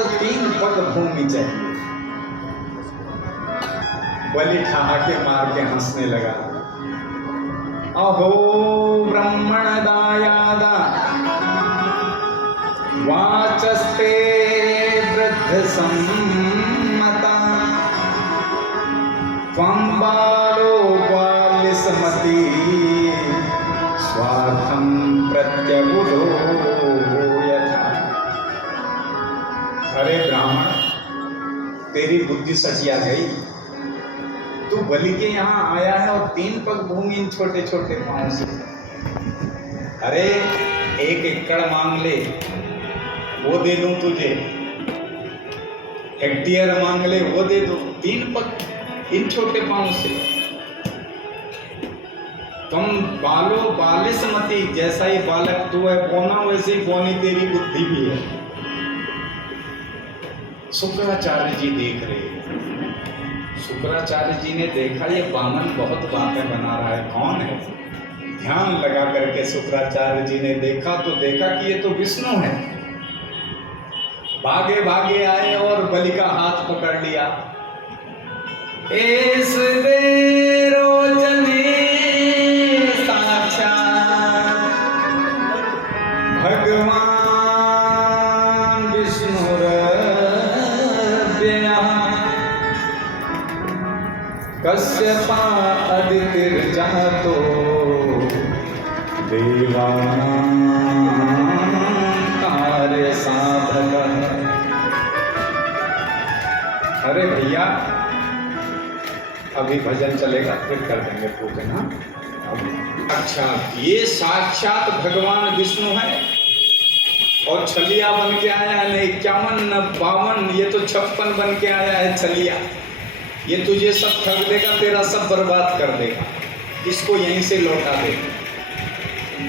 केवल 3 पग भूमि चाहिए। बलि ठहाके मार के हंसने लगा। अहो ब्रह्मण दायाद वाचस्ते वृद्ध सम्मता त्वं बालो बालिसमती स्वार्थं प्रत्यबुधो यथा। अरे ब्राह्मण, तेरी बुद्धि सचिया गई। तू बलि के यहाँ आया है और 3 पग भूमि इन छोटे छोटे पांव से। अरे 1 एकड़ मांग ले, वो दे दूं तुझे। हेक्टेयर मांग ले, वो दे दूं। 3 पग इन छोटे पांव से। तुम बालो बालिसमती, जैसा ही बालक तू है पौना, वैसे ही पौनी तेरी बुद्धि भी है। शुक्राचार्य जी देख रहे हैं। शुक्राचार्य जी ने देखा ये बामन बहुत बातें बना रहा है, कौन है? ध्यान लगा करके शुक्राचार्य जी ने देखा तो देखा कि ये तो विष्णु है। भागे भागे आए और बलि का हाथ पकड़ लिया। इस रोचने साक्षात भगवान कश्यपा अदितिर्जातो देवानां कार्य साधकः। अरे भैया, अभी भजन चलेगा, फिर कर देंगे पूजन। हाँ, साक्षात ये साक्षात भगवान विष्णु है और छलिया बन के आया है। 51 52 ये तो 56 बन के आया है छलिया। ये तुझे सब ठग देगा, तेरा सब बर्बाद कर देगा। इसको यहीं से लौटा दे।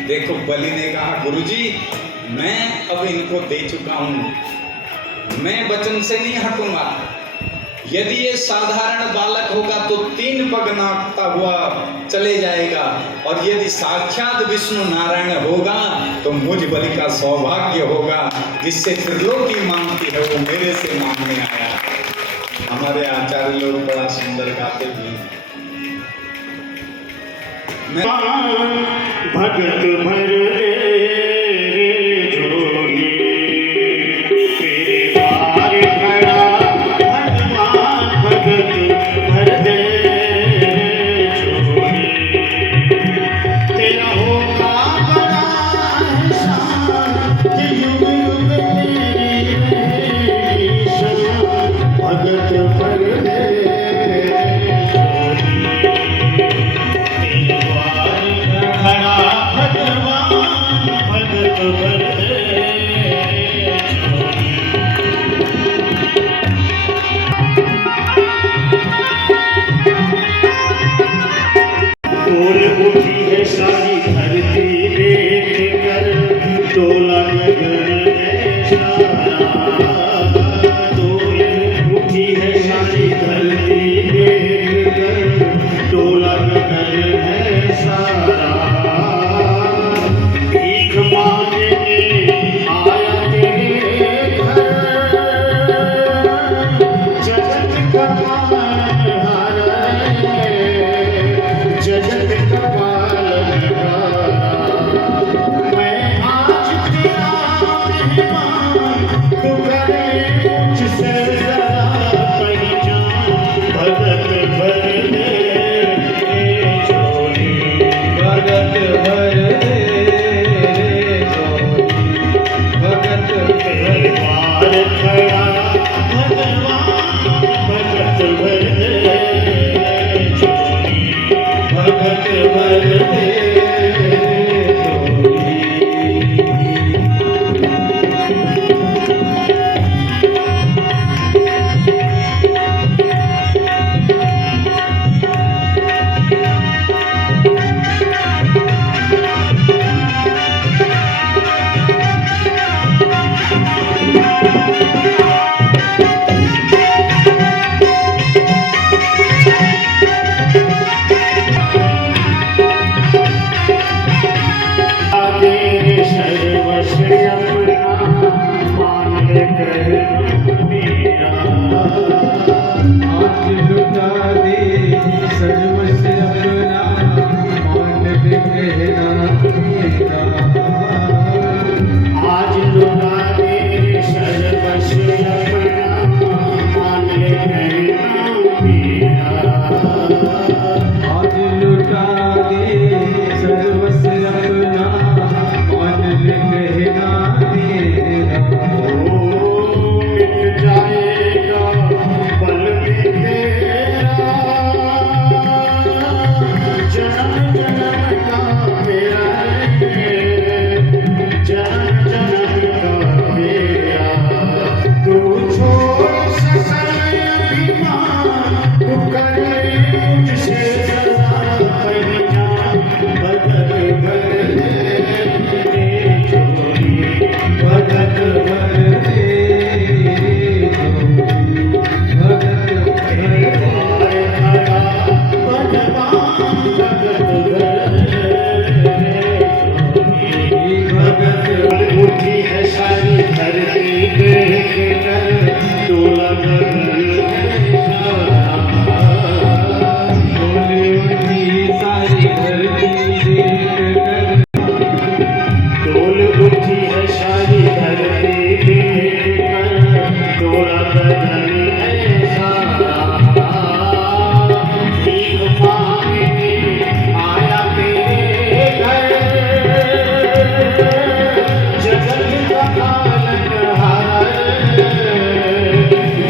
देखो बलि ने कहा, गुरुजी मैं अब इनको दे चुका हूं, मैं वचन से नहीं हटूंगा। यदि ये साधारण बालक होगा तो 3 पग नापता हुआ चले जाएगा, और यदि साक्षात विष्णु नारायण होगा तो मुझ बलि का सौभाग्य होगा। जिससे त्रिलोकी मांगती है वो मेरे से मांगने आया। हमारे आचार्य लोग बड़ा सुंदर गाते भी हैं। भगत भर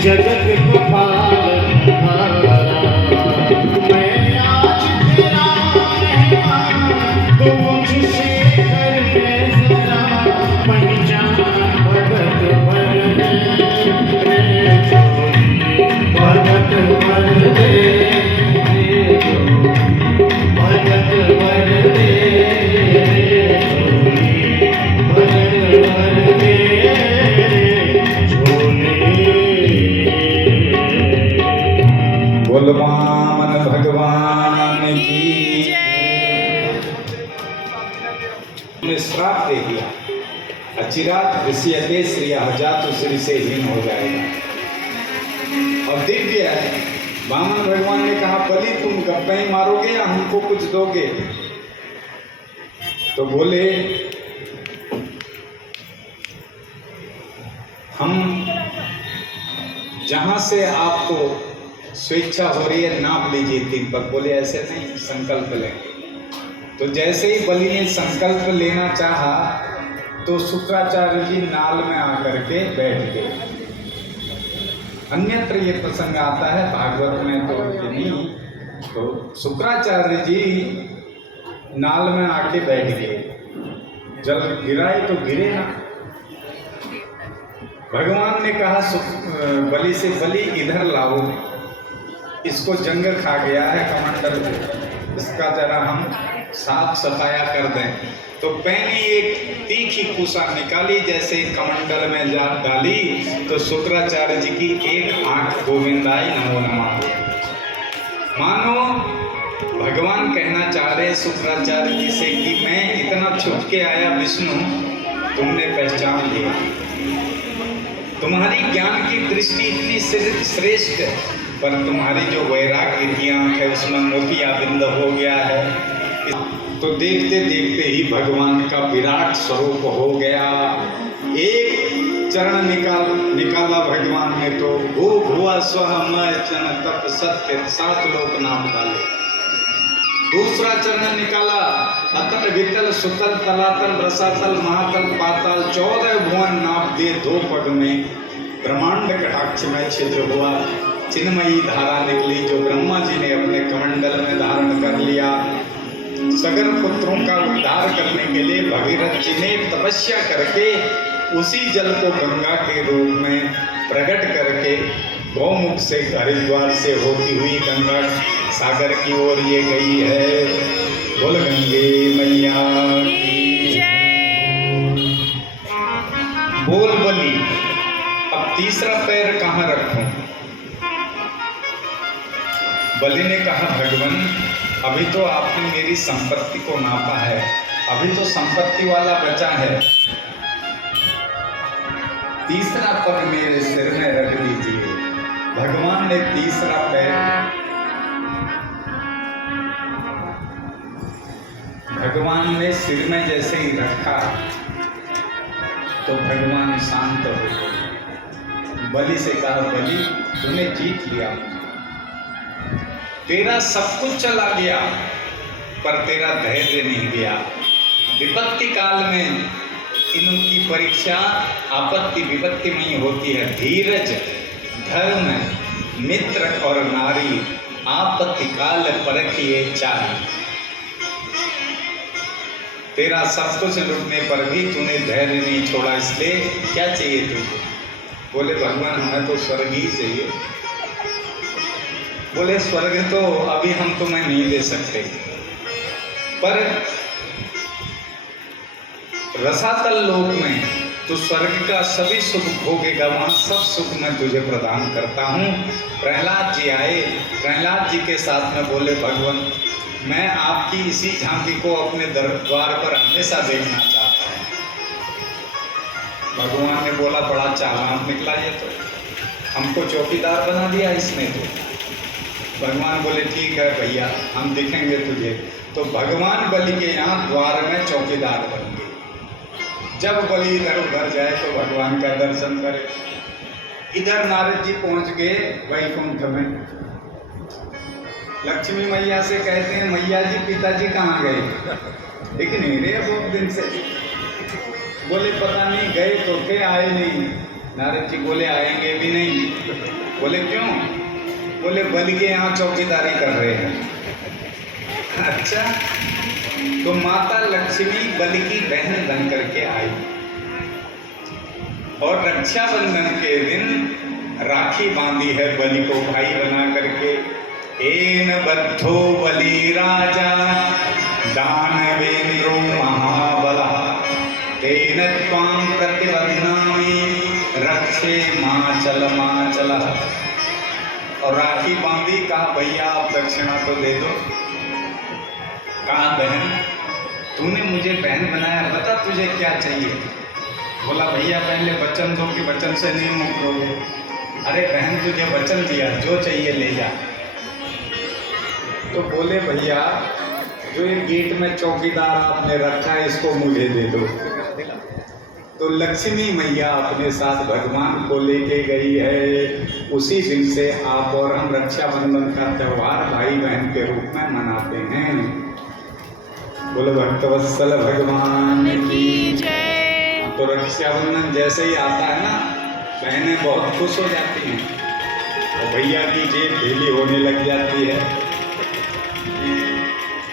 जगत को पालनहारा, मैं आज तेरा मेहमान, तो मुझसे कर ले जरा पहचान। भगत भर दे रे जोगी, भगत भर दे रे जोगी, भगत भर दे रे जोगी, भगत भर दे रे झोली। बोल वामन भगवान की ने श्राप दे दिया, अचिरात ऋषियते श्रिय जातु श्री से हीन हो जाएगा। और दिव्य है, वामन भगवान ने कहा बलि तुम गप्पे ही मारोगे या हमको कुछ दोगे? तो बोले हम जहां से आपको स्वेच्छा हो रही है नाप लीजिए 3 पग। बोले ऐसे नहीं, संकल्प लेंगे। तो जैसे ही बलि ने संकल्प लेना चाहा तो शुक्राचार्य जी नाल में आकर के बैठ गए। अन्यत्र ये प्रसंग आता है, भागवत में तो नहीं। तो शुक्राचार्य जी नाल में आके बैठ गए। जल गिराए तो गिरे ना। भगवान ने कहा बलि से, बलि इधर लाओ, इसको जंग खा गया है कमंडल को, इसका जरा हम साफ सफाया कर दें। तो पैनी एक तीखी कुसा निकाली, जैसे कमंडल में जा डाली तो शुक्राचार्य जी की एक आंख गोविंदाई नमो नमः। मानो भगवान कहना चाह रहे शुक्राचार्य जी से कि मैं इतना छुप के आया विष्णु, तुमने पहचान लिया। तुम्हारी ज्ञान की दृष्टि इतनी श्रेष्ठ है, पर तुम्हारी जो वैराग्य की आंख है उसमें मोतियाबिंद हो गया है। तो देखते देखते ही भगवान का विराट स्वरूप हो गया। एक चरण निकाला भगवान ने तो भू भुआ स्व मय चन तप सत्य 7 लोक नाम डाले। दूसरा चरण निकाला, अतल वितल सुतल तलातल रसातल महातल पाताल 14 भुवन नाप दिए 2 पग में। ब्रह्मांड कटाक्ष में छिद्र हुआ, चिन्मयी धारा निकली जो ब्रह्मा जी ने अपने कमंडल में धारण कर लिया। सगर पुत्रों का उद्धार करने के लिए भगीरथ जी ने तपस्या करके उसी जल को गंगा के रूप में प्रकट करके गौमुख से हरिद्वार से होती हुई गंगा सागर की ओर ये गई है। बोल गंगे मैया की जय। बोल बलि, अब तीसरा पैर कहाँ रखूं? बलि ने कहा भगवान, अभी तो आपने मेरी संपत्ति को नापा है, अभी तो संपत्ति वाला बचा है। तीसरा पग मेरे सिर में रख दीजिए। भगवान ने तीसरा पैर भगवान ने सिर में जैसे ही रखा तो भगवान शांत हो गए। बलि से कहा बलि तूने जीत लिया, तेरा सब कुछ चला गया पर तेरा धैर्य नहीं गया। विपत्ति काल में इनकी परीक्षा आपत्ति विपत्ति में ही होती है। धीरज, धर्म, मित्र और नारी आपत्ति काल परखिए चारी। तेरा सब कुछ लुटने पर भी तूने धैर्य नहीं छोड़ा, इसलिए क्या चाहिए तुझे? बोले भगवान हमें तो स्वर्ग ही चाहिए। बोले स्वर्ग तो अभी हम तुम्हें नहीं दे सकते, पर रसातल लोक में तो स्वर्ग का सभी सुख भोगेगा, वहाँ सब सुख मैं तुझे प्रदान करता हूँ। प्रहलाद जी आए, प्रहलाद जी के साथ में बोले भगवान मैं आपकी इसी झांकी को अपने द्वार पर हमेशा देखना चाहता हूँ। भगवान ने बोला बड़ा चालाक निकला ये तो, हमको चौकीदार बना दिया इसने तो। भगवान बोले ठीक है भैया हम दिखेंगे तुझे। तो भगवान बलि के यहाँ द्वार में चौकीदार बन गए। जब बलि इधर उधर जाए तो भगवान का दर्शन करे। इधर नारद जी पहुंच गए वैकुंठ में। लक्ष्मी मैया से कहते हैं मैया जी पिताजी कहाँ गए? लेकिन नहीं रहे बहुत दिन से। बोले पता नहीं गए तो थे आए नहीं। नारद जी बोले आएंगे भी नहीं। बोले क्यों? बोले बलि के यहाँ चौकीदारी कर रहे हैं। अच्छा, तो माता लक्ष्मी बलि की बहन बन करके आई और रक्षाबंधन के दिन राखी बांधी है बलि को भाई बना करके। एन बद्धो बलि राजा दानवेंद्रो महाबला तेन त्वां प्रतिबध्नामि रक्षे माचल माचल। और राखी बांधी, कहा भैया आप दक्षिणा तो दे दो। कहा बहन तूने मुझे बहन बनाया, बता तुझे क्या चाहिए। बोला भैया पहले वचन दो कि वचन से नहीं मुक्त हो। अरे बहन तुझे वचन दिया, जो चाहिए ले जा। तो बोले भैया जो ये गेट में चौकीदार आपने रखा है इसको मुझे दे दो। तो लक्ष्मी मैया अपने साथ भगवान को लेके गई है। उसी दिन से आप और हम रक्षाबंधन का त्योहार भाई बहन के रूप में मनाते हैं। बोलो भक्तवत्सल भगवान की जय। तो रक्षाबंधन जैसे ही आता है ना, बहनें बहुत खुश हो जाती हैं और भैया की जेब ढीली होने लग जाती है।